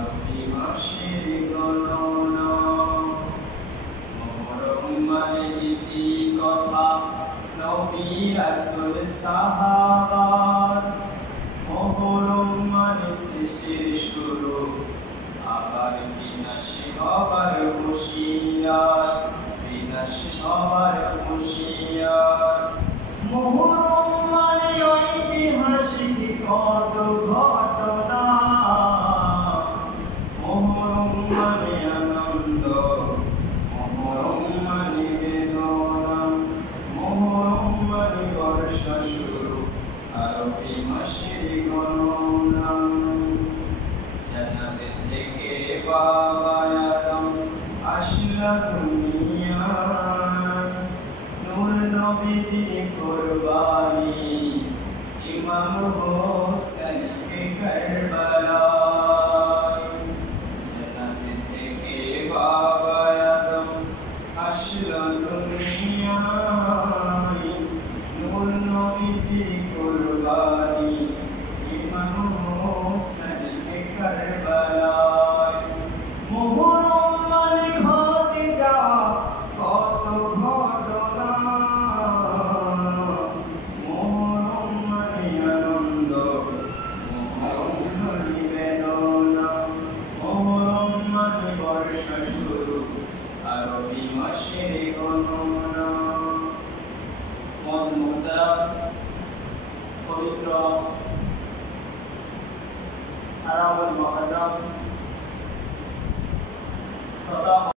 আরবি মাসের গণনা মুহররম মানে ইতি কথা নবী রাসূল সাহাবার মুহররম মানে সৃষ্টির শুরু আবার বিনাশ হবার হুঁশিয়ার বিনাশ হবার হুঁশিয়ার মুহররম মানে ঐতিহাসিক কত ঘটনা মুহররম মানে আনন্দ মুহররম মানে বেদনা মুহররম মানে বর্ষা শুরু আরবি মাসের গণনা জান্নাত থেকে বাবা আদম আসলো দুনিয়ায় নূর নবীজির কুরবানি ইমাম হোসেন কে কারবালা